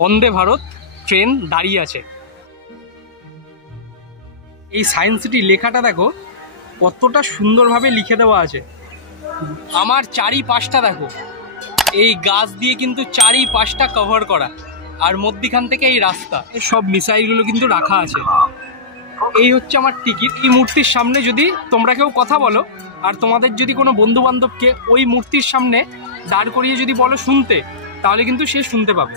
Vande Bharat train দাঁড়িয়ে আছে। এই সায়েন্স সিটি লেখাটা দেখো কতটা সুন্দরভাবে লিখে দেওয়া আছে। আমার চারিপাশটা দেখো, এই গাছ দিয়ে কিন্তু চারিপাশটা কভার করা, আর মধ্যিখান থেকে এই রাস্তা, সব মিসাইলগুলো কিন্তু রাখা আছে। এই হচ্ছে আমার টিকিট। এই মূর্তির সামনে যদি তোমরা কেউ কথা বলো, আর তোমাদের যদি কোনো বন্ধু বান্ধবকে ওই মূর্তির সামনে দাঁড় করিয়ে যদি বলো শুনতে, তাহলে কিন্তু সে শুনতে পাবে।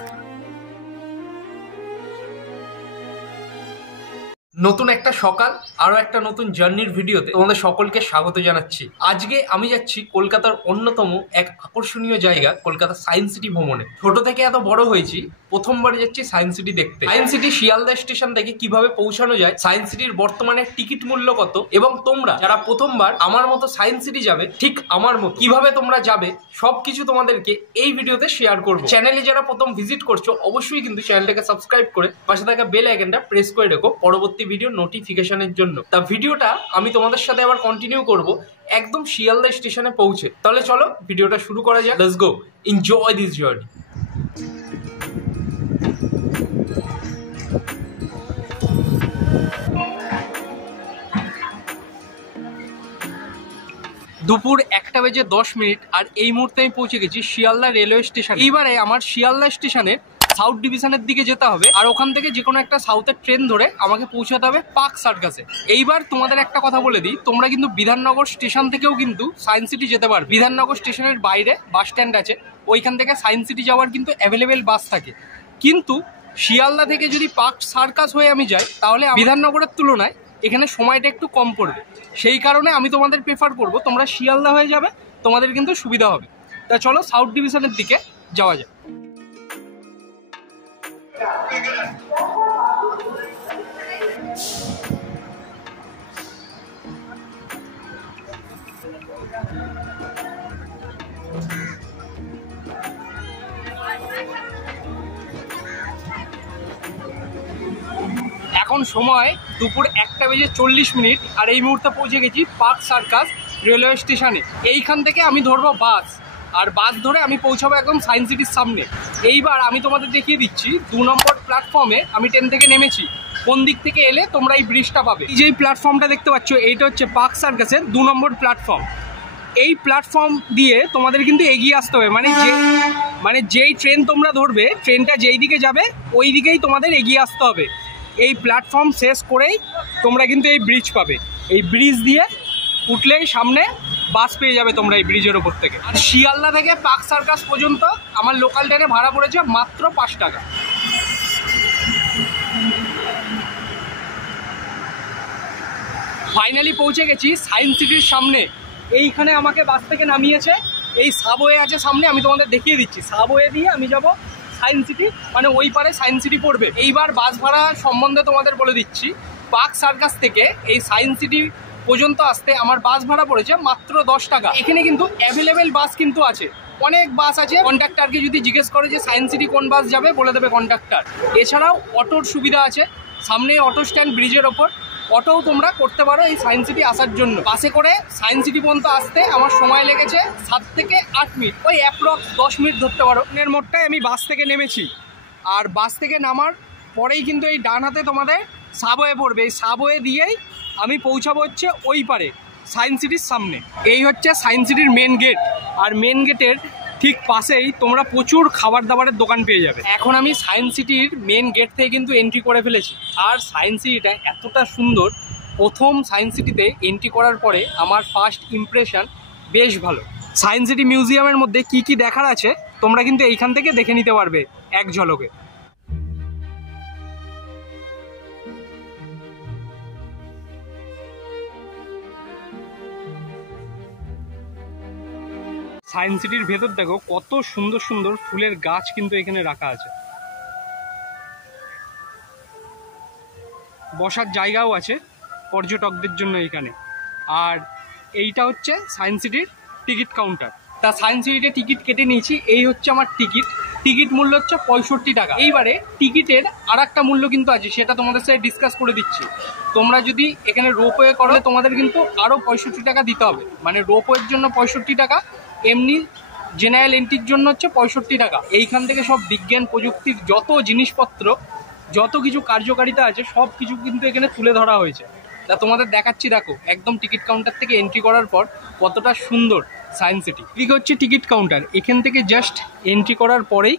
নতুন একটা সকাল, আরো একটা নতুন জার্নির ভিডিওতে তোমাদের সকলকে স্বাগত জানাচ্ছি। আজকে আমি যাচ্ছি কলকাতার অন্যতম এক আকর্ষণীয় জায়গা, কলকাতা সায়েন্স সিটি ভ্রমণে। ছোট থেকে এত বড় হয়েছি, প্রথমবার যাচ্ছি সায়েন্স সিটি দেখতে। সায়েন্স সিটি শিয়ালদা স্টেশন থেকে কিভাবে পৌঁছানো যায়, সায়েন্স সিটির বর্তমানে টিকিট মূল্য কত, এবং তোমরা যারা প্রথমবার আমার মতো সায়েন্স সিটি যাবে, ঠিক আমার মতো কিভাবে তোমরা যাবে, সবকিছু তোমাদেরকে এই ভিডিওতে শেয়ার করব। চ্যানেলে যারা প্রথম ভিজিট করছো, অবশ্যই কিন্তু চ্যানেলটাকে সাবস্ক্রাইব করে পাশে থাকা বেল আইকনটা প্রেস করে রেখো পরবর্তী ভিডিও নোটিফিকেশনের জন্য। তা ভিডিওটা আমি তোমাদের সাথে আবার কন্টিনিউ করব একদম শিয়ালদা স্টেশনে পৌঁছে। তাহলে চলো ভিডিওটা শুরু করা যাক। Let's go, enjoy this journey. দুপুর 1:10 আর এই মুহূর্তে আমি পৌঁছে গেছি শিয়ালদা রেলওয়ে স্টেশন। এইবারে আমার শিয়ালদা স্টেশনের সাউথ ডিভিশনের দিকে যেতে হবে, আর ওখান থেকে যে কোনো একটা সাউথের ট্রেন ধরে আমাকে পৌঁছাতে হবে পার্ক সার্কাসে। এইবার তোমাদের একটা কথা বলে দিই, তোমরা কিন্তু বিধাননগর স্টেশন থেকেও কিন্তু সায়েন্স সিটি যেতে পারবে। বিধাননগর স্টেশনের বাইরে বাস স্ট্যান্ড আছে, ওইখান থেকে সায়েন্স সিটি যাওয়ার কিন্তু অ্যাভেলেবেল বাস থাকে। কিন্তু শিয়ালদা থেকে যদি পার্ক সার্কাস হয়ে আমি যাই, তাহলে বিধাননগরের তুলনায় এখানে সময়টা একটু কম পড়বে। সেই কারণে আমি তোমাদের প্রেফার করব তোমরা শিয়ালদা হয়ে যাবে, তোমাদের কিন্তু সুবিধা হবে। তা চলো সাউথ ডিভিশনের দিকে যাওয়া যায়। এখন সময় দুপুর 1:40 আর এই মুহূর্তে পৌঁছে গেছি পার্ক সার্কাস রেলওয়ে স্টেশনে। এইখান থেকে আমি ধরবো বাস, আর বাস ধরে আমি পৌঁছাবো একদম সায়েন্স সিটির সামনে। এইবার আমি তোমাদের দেখিয়ে দিচ্ছি 2 নম্বর প্ল্যাটফর্মে আমি ট্রেন থেকে নেমেছি। কোন দিক থেকে এলে তোমরা এই ব্রিজটা পাবে। এই যে প্ল্যাটফর্মটা দেখতে পাচ্ছ, এইটা হচ্ছে পার্ক সার্কাসের 2 নম্বর প্ল্যাটফর্ম। এই প্ল্যাটফর্ম দিয়ে তোমাদের কিন্তু এগিয়ে আসতে হবে, মানে যেই ট্রেন তোমরা ধরবে, ট্রেনটা যেই দিকে যাবে ওই দিকেই তোমাদের এগিয়ে আসতে হবে। এই প্ল্যাটফর্ম শেষ করেই তোমরা কিন্তু এই ব্রিজ পাবে। এই ব্রিজ দিয়ে উঠলেই সামনে বাস পেয়ে যাবে তোমরা এই ব্রিজের ওপর থেকে। আর শিয়ালদা থেকে পার্ক সার্কাস পর্যন্ত আমার লোকাল ট্রেনে ভাড়া পড়েছে মাত্র 5 টাকা। ফাইনালি পৌঁছে গেছি সায়েন্স সিটির সামনে। এইখানে আমাকে বাস থেকে নামিয়েছে, এই সাবওয়ে আছে সামনে, আমি তোমাদের দেখিয়ে দিচ্ছি। সাবওয়ে দিয়ে আমি যাব সায়েন্স সিটি, মানে ওই পারে সায়েন্স সিটি পড়বে। এইবার বাস ভাড়া সম্বন্ধে তোমাদের বলে দিচ্ছি। পার্ক সার্কাস থেকে এই সায়েন্স সিটি পর্যন্ত আসতে আমার বাস ভাড়া পড়েছে মাত্র 10 টাকা। এখানে কিন্তু অ্যাভেলেবেল বাস কিন্তু আছে, অনেক বাস আছে। কন্ডাক্টরকে যদি জিজ্ঞেস করে যে সায়েন্স সিটি কোন বাস যাবে, বলে দেবে কন্ডাক্টর। এছাড়াও অটোর সুবিধা আছে, সামনে অটো স্ট্যান্ড ব্রিজের ওপর, অটোও তোমরা করতে পারো এই সায়েন্স সিটি আসার জন্য। বাসে করে সায়েন্স সিটি পর্যন্ত আসতে আমার সময় লেগেছে 7 থেকে 8 মিনিট, ওই অ্যাপ্রক্স 10 মিনিট ধরতে পারো। এর মোড়টায় আমি বাস থেকে নেমেছি, আর বাস থেকে নামার পরেই কিন্তু এই ডান হাতে তোমাদের সাবওয়ে পড়বে। এই সাবওয়ে দিয়েই আমি পৌঁছাবো হচ্ছে ওই পারে সায়েন্স সিটির সামনে। এই হচ্ছে সায়েন্স সিটির মেন গেট, আর মেন গেটের ঠিক পাশেই তোমরা প্রচুর খাবার দাবারের দোকান পেয়ে যাবে। এখন আমি সায়েন্স সিটির মেন গেট থেকে কিন্তু এন্ট্রি করে ফেলেছি। আর সায়েন্স সিটিটা এতটা সুন্দর, প্রথম সায়েন্স সিটিতে এন্ট্রি করার পরে আমার ফার্স্ট ইমপ্রেশন বেশ ভালো। সায়েন্স সিটি মিউজিয়ামের মধ্যে কি কি দেখার আছে তোমরা কিন্তু এইখান থেকে দেখে নিতে পারবে এক ঝলকে। সায়েন্স সিটির ভেতর দেখো কত সুন্দর সুন্দর ফুলের গাছ কিন্তু এখানে রাখা আছে, বসার জায়গাও আছে পর্যটকদের জন্য এখানে। আর এইটা হচ্ছে সায়েন্স সিটির টিকিট কাউন্টার। তা সায়েন্স সিটিতে টিকিট কেটে নিয়েছি, এই হচ্ছে আমার টিকিট। টিকিট মূল্য হচ্ছে 65 টাকা। এইবারে টিকিটের আর একটা মূল্য কিন্তু আছে, সেটা তোমাদের সাথে ডিসকাস করে দিচ্ছি। তোমরা যদি এখানে রোপওয়ে করো, তোমাদের কিন্তু আরও 65 টাকা দিতে হবে। মানে রোপওয়ের জন্য 65 টাকা, এমনি জেনারেল এন্ট্রির জন্য হচ্ছে 65 টাকা। এইখান থেকে সব বিজ্ঞান প্রযুক্তির যত জিনিসপত্র, যত কিছু কার্যকারিতা আছে সব কিছু কিন্তু এখানে তুলে ধরা হয়েছে। তা তোমাদের দেখাচ্ছি, দেখো একদম টিকিট কাউন্টার থেকে এন্ট্রি করার পর কতটা সুন্দর সায়েন্স সিটি। ঠিক হচ্ছে টিকিট কাউন্টার, এখান থেকে জাস্ট এন্ট্রি করার পরেই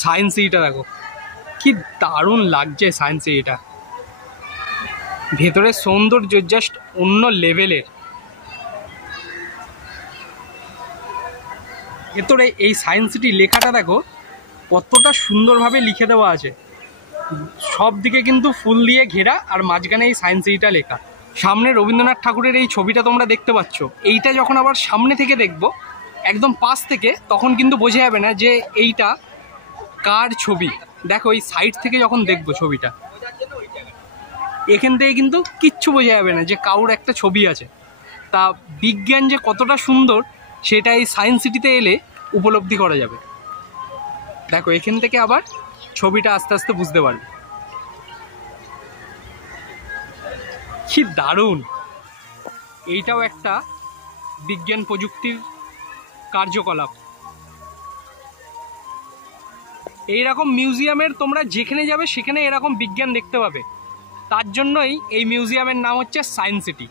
সায়েন্স সিটিটা দেখো, কি দারুণ লাগছে সায়েন্স সিটিটা। ভেতরের সৌন্দর্য জাস্ট অন্য লেভেলের। ভেতরে এই সায়েন্স সিটি লেখাটা দেখো কতটা সুন্দরভাবে লিখে দেওয়া আছে, সব দিকে কিন্তু ফুল দিয়ে ঘেরা আর মাঝখানে এই সায়েন্স সিটিটা লেখা। সামনে রবীন্দ্রনাথ ঠাকুরের এই ছবিটা তোমরা দেখতে পাচ্ছ, এইটা যখন আবার সামনে থেকে দেখব একদম পাশ থেকে, তখন কিন্তু বোঝা যাবে না যে এইটা কার ছবি। দেখো এই সাইড থেকে যখন দেখবো ছবিটা, এখান থেকে কিন্তু কিচ্ছু বোঝা যাবে না যে কারুর একটা ছবি আছে। তা বিজ্ঞান যে কতটা সুন্দর সেটা এই সায়েন্স সিটিতে এলে উপলব্ধি করা যাবে। দেখো এখান থেকে আবার ছবিটা আস্তে আস্তে বুঝতে পারবে। কি দারুণ! এইটাও একটা বিজ্ঞান প্রযুক্তির কার্যকলাপ। এইরকম মিউজিয়ামের তোমরা যেখানে যাবে সেখানে এরকম বিজ্ঞান দেখতে পাবে। তার জন্যই এই মিউজিয়ামের নাম হচ্ছে সায়েন্স সিটি।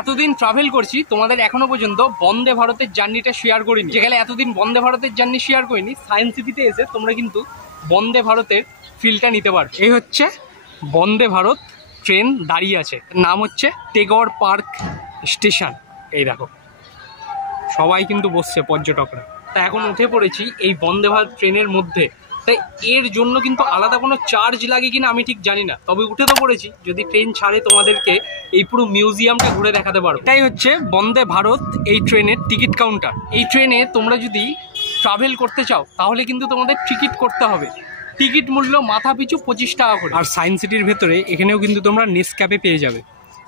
এতদিন ট্রাভেল করছি, তোমাদের এখনো পর্যন্ত বন্দে ভারতের জার্নিটা শেয়ার করিনি। যেখানে এতদিন বন্দে ভারতের জার্নি শেয়ার করিনি, সায়েন্স সিটিতে এসে তোমরা কিন্তু বন্দে ভারতের ফিলটা নিতে পারবে। এই হচ্ছে বন্দে ভারত ট্রেন দাঁড়িয়ে আছে, নাম হচ্ছে টেগর পার্ক স্টেশন। এই দেখো সবাই কিন্তু বসছে পর্যটকরা। তা এখন উঠে পড়েছি এই বন্দে ভারত ট্রেনের মধ্যে। তাই এর জন্য কিন্তু আলাদা কোনো চার্জ লাগে কিনা আমি ঠিক জানি না, তবে উঠে তো পড়েছি। যদি ট্রেন ছাড়ে তোমাদেরকে এই পুরো মিউজিয়ামটা ঘুরে দেখাতে পারবো। এটাই হচ্ছে বন্দে ভারত এই ট্রেনের টিকিট কাউন্টার। এই ট্রেনে তোমরা যদি ট্রাভেল করতে চাও তাহলে কিন্তু তোমাদের টিকিট করতে হবে। টিকিট মূল্য মাথা পিছু 25 টাকা করে। আর সায়েন্স সিটির ভেতরে এখানেও কিন্তু তোমরা নেসক্যাফে পেয়ে যাবে।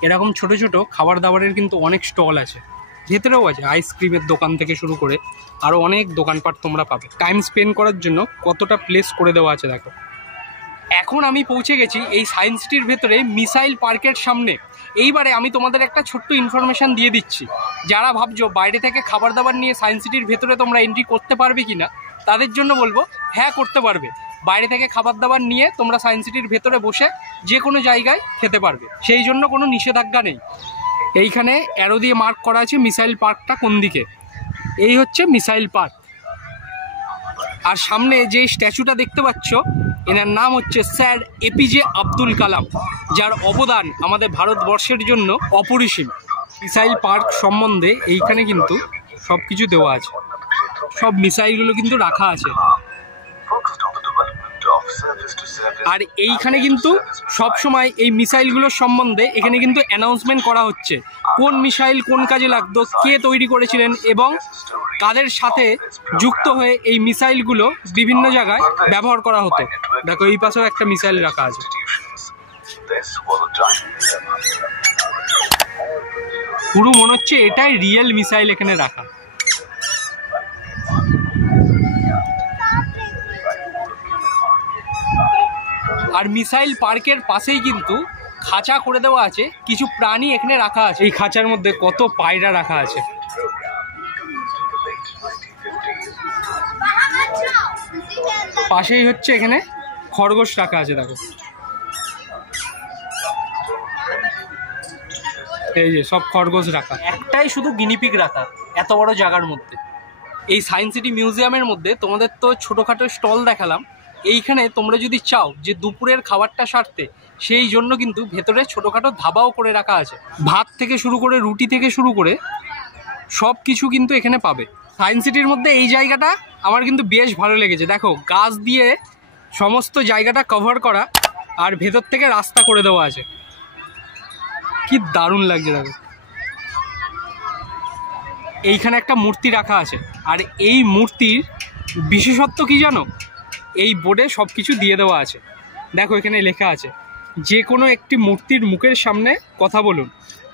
এরকম ছোট ছোট খাবার দাবারের কিন্তু অনেক স্টল আছে, ভেতরেও আছে আইসক্রিমের দোকান থেকে শুরু করে আরও অনেক দোকানপাট তোমরা পাবে। টাইম স্পেন্ড করার জন্য কতটা প্লেস করে দেওয়া আছে দেখো। এখন আমি পৌঁছে গেছি এই সায়েন্স সিটির ভেতরে মিসাইল পার্কের সামনে। এইবারে আমি তোমাদের একটা ছোট্ট ইনফরমেশান দিয়ে দিচ্ছি। যারা ভাবছো বাইরে থেকে খাবার দাবার নিয়ে সায়েন্স সিটির ভেতরে তোমরা এন্ট্রি করতে পারবে কি না, তাদের জন্য বলবো হ্যাঁ করতে পারবে। বাইরে থেকে খাবার দাবার নিয়ে তোমরা সায়েন্স সিটির ভেতরে বসে যে কোনো জায়গায় খেতে পারবে, সেই জন্য কোনো নিষেধাজ্ঞা নেই। এইখানে অ্যারো দিয়ে মার্ক করা আছে মিসাইল পার্কটা কোন দিকে। এই হচ্ছে মিসাইল পার্ক। আর সামনে যে স্ট্যাচুটা দেখতে পাচ্ছ, এনার নাম হচ্ছে স্যার এপিজে আব্দুল কালাম, যার অবদান আমাদের ভারতবর্ষের জন্য অপরিসীম। মিসাইল পার্ক সম্বন্ধে এইখানে কিন্তু সব কিছু দেওয়া আছে, সব মিসাইলগুলো কিন্তু রাখা আছে। আর এইখানে কিন্তু সব সময় এই মিসাইলগুলোর সম্বন্ধে এখানে কিন্তু অ্যানাউন্সমেন্ট করা হচ্ছে, কোন মিসাইল কোন কাজে লাগতো, কে তৈরি করেছিলেন এবং কাদের সাথে যুক্ত হয়ে এই মিসাইলগুলো বিভিন্ন জায়গায় ব্যবহার করা হতো। দেখো এই পাশেও একটা মিসাইল রাখা আছে। পুরো মনে হচ্ছে এটাই রিয়েল মিসাইল এখানে রাখা। আর মিসাইল পার্কের পাশেই কিন্তু খাঁচা করে দেওয়া আছে, কিছু প্রাণী এখানে রাখা আছে। এই খাঁচার মধ্যে কত পায়রা রাখা আছে। পাশেই হচ্ছে এখানে খরগোশ রাখা আছে দেখো, এই যে সব খরগোশ রাখা। একটাই শুধু গিনিপিগ রাখা এত বড় জায়গার মধ্যে। এই সায়েন্স সিটি মিউজিয়ামের মধ্যে তোমাদের তো ছোটোখাটো স্টল দেখালাম। এইখানে তোমরা যদি চাও যে দুপুরের খাবারটা সারতে, সেই জন্য কিন্তু ভেতরে ছোটোখাটো ধাবাও করে রাখা আছে। ভাত থেকে শুরু করে রুটি থেকে শুরু করে সব কিছু কিন্তু এখানে পাবে। সায়েন্স সিটির মধ্যে এই জায়গাটা আমার কিন্তু বেশ ভালো লেগেছে। দেখো গাছ দিয়ে সমস্ত জায়গাটা কভার করা আর ভেতর থেকে রাস্তা করে দেওয়া আছে, কি দারুণ লাগছে দেখো। এইখানে একটা মূর্তি রাখা আছে, আর এই মূর্তির বিশেষত্ব কি জানো, এই বোর্ডে সব কিছু দিয়ে দেওয়া আছে। দেখো এখানে লেখা আছে, যে কোনো একটি মূর্তির মুখের সামনে কথা বলুন,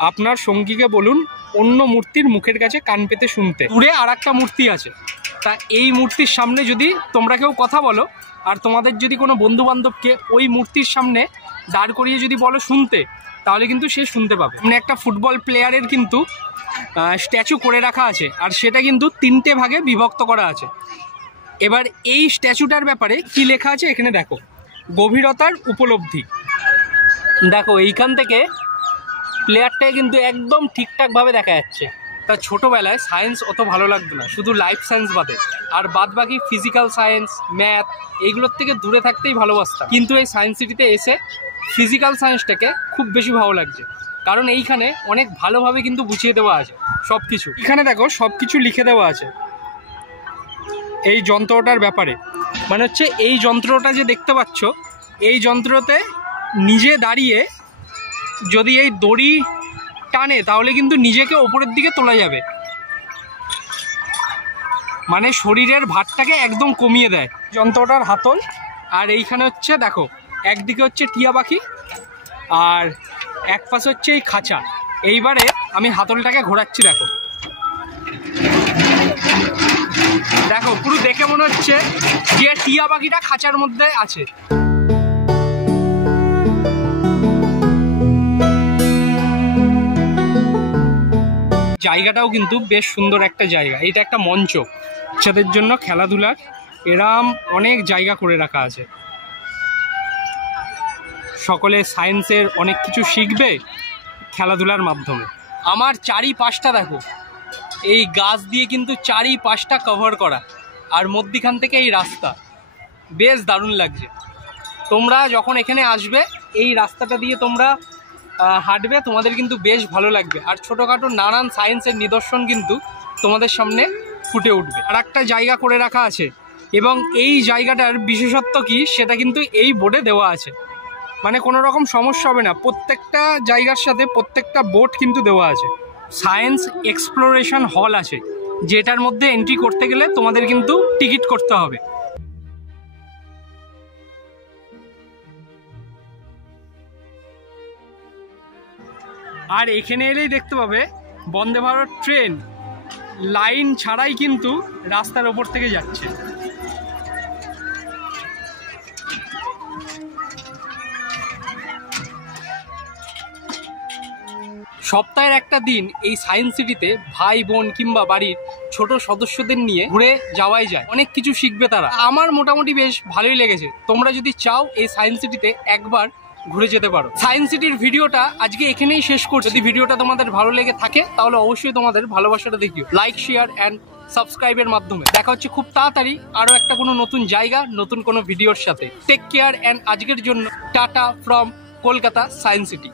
আপনার সঙ্গীকে বলুন অন্য মূর্তির মুখের কাছে কান পেতে শুনতে। দূরে আর একটা মূর্তি আছে, তা এই মূর্তির সামনে যদি তোমরা কেউ কথা বলো আর তোমাদের যদি কোনো বন্ধুবান্ধবকে ওই মূর্তির সামনে দাঁড় করিয়ে যদি বলো শুনতে, তাহলে কিন্তু সে শুনতে পাবে। মানে একটা ফুটবল প্লেয়ারের কিন্তু স্ট্যাচু করে রাখা আছে, আর সেটা কিন্তু 3টে ভাগে বিভক্ত করা আছে। এবার এই স্ট্যাচুটার ব্যাপারে কি লেখা আছে এখানে দেখো, গভীরতার উপলব্ধি। দেখো এইখান থেকে প্লেয়ারটাকে কিন্তু একদম ঠিকঠাকভাবে দেখা যাচ্ছে। তা ছোটোবেলায় সায়েন্স অত ভালো লাগতো না, শুধু লাইফ সায়েন্স বাদে, আর বাদ বাকি ফিজিক্যাল সায়েন্স, ম্যাথ এইগুলোর থেকে দূরে থাকতেই ভালোবাসতাম। কিন্তু এই সায়েন্স সিটিতে এসে ফিজিক্যাল সায়েন্সটাকে খুব বেশি ভালো লাগছে, কারণ এইখানে অনেক ভালোভাবে কিন্তু বুঝিয়ে দেওয়া আছে সব কিছু। এখানে দেখো সব কিছু লিখে দেওয়া আছে এই যন্ত্রটার ব্যাপারে। মানে হচ্ছে এই যন্ত্রটা যে দেখতে পাচ্ছ, এই যন্ত্রতে নিজে দাঁড়িয়ে যদি এই দড়ি টানে তাহলে কিন্তু নিজেকে ওপরের দিকে তোলা যাবে, মানে শরীরের ভারটাকে একদম কমিয়ে দেয় যন্ত্রটার হাতল। আর এইখানে হচ্ছে দেখো একদিকে হচ্ছে টিয়া পাখি আর এক পাশে হচ্ছে এই খাঁচা। এইবারে আমি হাতলটাকে ঘোরাচ্ছি, দেখো দেখো পুরো দেখে মনে হচ্ছে যে টিয়া পাখিটা খাঁচার মধ্যে আছে। জায়গাটাও কিন্তু বেশ সুন্দর একটা জায়গা, এটা একটা মঞ্চ বাচ্চাদের জন্য খেলাধুলার, এরম অনেক জায়গা করে রাখা আছে। সকলে সায়েন্সের অনেক কিছু শিখবে খেলাধুলার মাধ্যমে। আমার চারিপাশটা দেখো, এই গাছ দিয়ে কিন্তু চারিপাশটা কভার করা, আর মধ্যিখান থেকে এই রাস্তা, বেশ দারুণ লাগছে। তোমরা যখন এখানে আসবে এই রাস্তাটা দিয়ে তোমরা হাঁটবে, তোমাদের কিন্তু বেশ ভালো লাগবে। আর ছোটোখাটো নানান সায়েন্সের নিদর্শন কিন্তু তোমাদের সামনে ফুটে উঠবে। আর একটা জায়গা করে রাখা আছে, এবং এই জায়গাটার বিশেষত্ব কি সেটা কিন্তু এই বোর্ডে দেওয়া আছে। মানে কোনো রকম সমস্যা হবে না, প্রত্যেকটা জায়গার সাথে প্রত্যেকটা বোর্ড কিন্তু দেওয়া আছে। সায়েন্স এক্সপ্লোরেশন হল আছে, যেটার মধ্যে এন্ট্রি করতে গেলে তোমাদের কিন্তু টিকিট করতে হবে। আর এখানে এলেই দেখতে পাবে বন্দে ভারত ট্রেন লাইন ছাড়াই কিন্তু রাস্তার ওপর থেকে যাচ্ছে। সপ্তাহের একটা দিন এই সায়েন্স সিটিতে ভাই বোন কিংবা বাড়ির ছোট সদস্যদের নিয়ে ঘুরে যাওয়াই যায়, অনেক কিছু শিখবে তারা। আমার মোটামুটি বেশ ভালোই লেগেছে। তোমরা যদি চাও এই সায়েন্স সিটিতে একবার ঘুরে যেতে পারো। সায়েন্স সিটির ভিডিওটা আজকে এখানেই শেষ করছি। যদি ভিডিওটা তোমাদের ভালো লেগে থাকে তাহলে অবশ্যই তোমাদের ভালোবাসাটা দেখিও লাইক, শেয়ার অ্যান্ড সাবস্ক্রাইবের মাধ্যমে। দেখা হচ্ছে খুব তাড়াতাড়ি আরও একটা কোনো নতুন জায়গা, নতুন কোনো ভিডিওর সাথে। টেক কেয়ার অ্যান্ড আজকের জন্য tata from Kolkata science city.